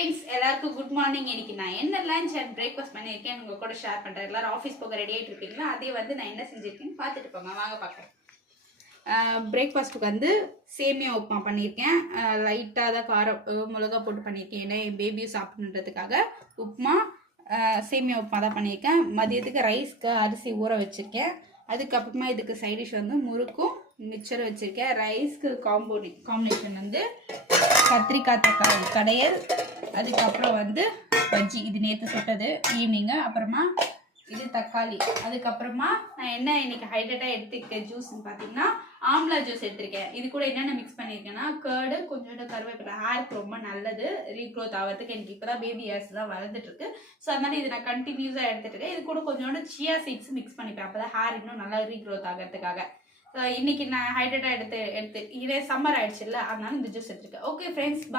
Friends எல்லாருக்கும் good morning. இன்னைக்கு நான் என்ன லஞ்ச் அண்ட் பிரேக்ஃபாஸ்ட் பண்ணியிருக்கேன் உங்க கூட ஷேர் பண்ணுறேன். எல்லாரும் ஆஃபீஸ் போக ரெடி ஆகிட்டு இருப்பீங்களா? அதே வந்து நான் என்ன செஞ்சுருக்கேன்னு பார்த்துட்டு போங்க. வாங்க பார்க்குறேன். பிரேக்ஃபாஸ்ட்டுக்கு வந்து சேமியா உப்புமா பண்ணியிருக்கேன். லைட்டாக தான் காரம் மிளகா போட்டு பண்ணியிருக்கேன். ஏன்னா என் பேபியும் சாப்பிட்ணுன்றதுக்காக உப்புமா சேமியா உப்புமா தான் பண்ணியிருக்கேன். மதியத்துக்கு ரைஸ்க்கு அரிசி ஊற வச்சுருக்கேன். அதுக்கப்புறமா இதுக்கு சைடிஷ் வந்து முறுக்கும் மிக்சர் வச்சுருக்கேன். ரைஸ்க்கு காம்பினேஷன் வந்து கத்திரிக்காய் தக்காளி கடையல், அதுக்கப்புறம் வந்து பஜ்ஜி. இது நேற்று சுட்டது ஈவினிங்கு. அப்புறமா இது தக்காளி. அதுக்கப்புறமா நான் என்ன இன்னைக்கு ஹைட்ரேட்டாக எடுத்துக்கிட்டேன் ஜூஸ்ன்னு பார்த்தீங்கன்னா ஆம்லா ஜூஸ் எடுத்திருக்கேன். இது கூட என்னென்ன மிக்ஸ் பண்ணியிருக்கேன்னா கேர்டு, கொஞ்சோண்டு கருவேப்பிலை. ஹேருக்கு ரொம்ப நல்லது ரீக்ரோத் ஆகிறதுக்கு. எனக்கு இப்போ தான் பேபி ஹேர்ஸ் தான் வளர்ந்துட்டு இருக்கு. ஸோ அதனால இது நான் கண்டினியூஸாக எடுத்துட்டு இருக்கேன். இது கூட கொஞ்சோண்டு சியா சீட்ஸ் மிக்ஸ் பண்ணிப்பேன். அப்போ தான் ஹேர் இன்னும் நல்லா ரீக்ரோத் ஆகிறதுக்காக. இன்னைக்கு நான் ஹைட்ரேட்டாக எடுத்து இதே சம்மர் ஆயிடுச்சு இல்லை, அதனால இந்த ஜூஸ் எடுத்துருக்கேன். ஓகே ஃப்ரெண்ட்ஸ், பாய்.